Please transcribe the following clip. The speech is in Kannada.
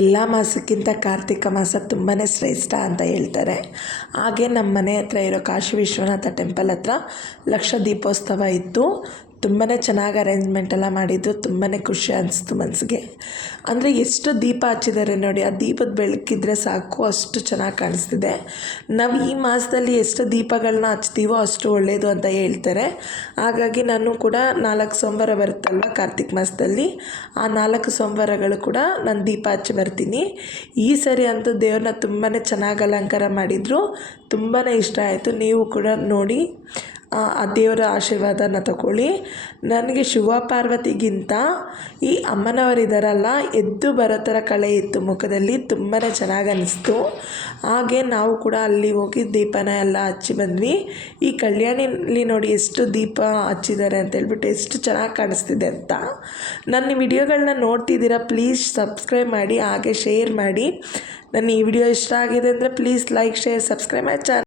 ಎಲ್ಲ ಮಾಸಕ್ಕಿಂತ ಕಾರ್ತಿಕ ಮಾಸ ತುಂಬಾ ಶ್ರೇಷ್ಠ ಅಂತ ಹೇಳ್ತಾರೆ. ಹಾಗೆ ನಮ್ಮ ಮನೆ ಹತ್ರ ಇರೋ ಕಾಶಿ ವಿಶ್ವನಾಥ ಟೆಂಪಲ್ ಹತ್ರ ಲಕ್ಷ ದೀಪೋತ್ಸವ ಇತ್ತು. ತುಂಬಾ ಚೆನ್ನಾಗಿ ಅರೇಂಜ್ಮೆಂಟ್ ಎಲ್ಲ ಮಾಡಿದ್ದು. ತುಂಬಾ ಖುಷಿ ಅನಿಸ್ತು ಮನಸ್ಸಿಗೆ. ಅಂದರೆ ಎಷ್ಟು ದೀಪ ಹಚ್ಚಿದ್ದಾರೆ ನೋಡಿ, ಆ ದೀಪದ ಬೆಳಕಿದ್ರೆ ಸಾಕು, ಅಷ್ಟು ಚೆನ್ನಾಗಿ ಕಾಣಿಸ್ತಿದೆ. ನಾವು ಈ ಮಾಸದಲ್ಲಿ ಎಷ್ಟು ದೀಪಗಳನ್ನ ಹಚ್ತೀವೋ ಅಷ್ಟು ಒಳ್ಳೆಯದು ಅಂತ ಹೇಳ್ತಾರೆ. ಹಾಗಾಗಿ ನಾನು ಕೂಡ 4 ಸೋಮವಾರ ಬರುತ್ತಲ್ವ ಕಾರ್ತಿಕ ಮಾಸದಲ್ಲಿ, ಆ 4 ಸೋಮವಾರಗಳು ಕೂಡ ನಾನು ದೀಪ ಹಚ್ಚಿ ಬರ್ತೀನಿ. ಈ ಸರಿ ಅಂತೂ ದೇವ್ರನ್ನ ತುಂಬಾ ಚೆನ್ನಾಗಿ ಅಲಂಕಾರ ಮಾಡಿದರು. ತುಂಬಾ ಇಷ್ಟ ಆಯಿತು. ನೀವು ಕೂಡ ನೋಡಿ ಆ ದೇವರ ಆಶೀರ್ವಾದನ ತಗೊಳ್ಳಿ. ನನಗೆ ಶಿವ ಪಾರ್ವತಿಗಿಂತ ಈ ಅಮ್ಮನವರಿದ್ದಾರಲ್ಲ, ಎದ್ದು ಬರೋ ಥರ ಕಳೆ ಇತ್ತು ಮುಖದಲ್ಲಿ. ತುಂಬಾ ಚೆನ್ನಾಗಿ ಅನ್ನಿಸ್ತು. ಹಾಗೆ ನಾವು ಕೂಡ ಅಲ್ಲಿ ಹೋಗಿ ದೀಪನ ಎಲ್ಲ ಹಚ್ಚಿ ಬಂದ್ವಿ. ಈ ಕಲ್ಯಾಣಿಲಿ ನೋಡಿ ಎಷ್ಟು ದೀಪ ಹಚ್ಚಿದ್ದಾರೆ ಅಂತೇಳ್ಬಿಟ್ಟು, ಎಷ್ಟು ಚೆನ್ನಾಗಿ ಕಾಣಿಸ್ತಿದೆ ಅಂತ. ನನ್ನ ವಿಡಿಯೋಗಳನ್ನ ನೋಡ್ತಿದ್ದೀರಾ, ಪ್ಲೀಸ್ ಸಬ್ಸ್ಕ್ರೈಬ್ ಮಾಡಿ, ಹಾಗೆ ಶೇರ್ ಮಾಡಿ. ನನ್ನ ಈ ವಿಡಿಯೋ ಇಷ್ಟ ಆಗಿದೆ ಅಂದರೆ please like, share, subscribe my channel.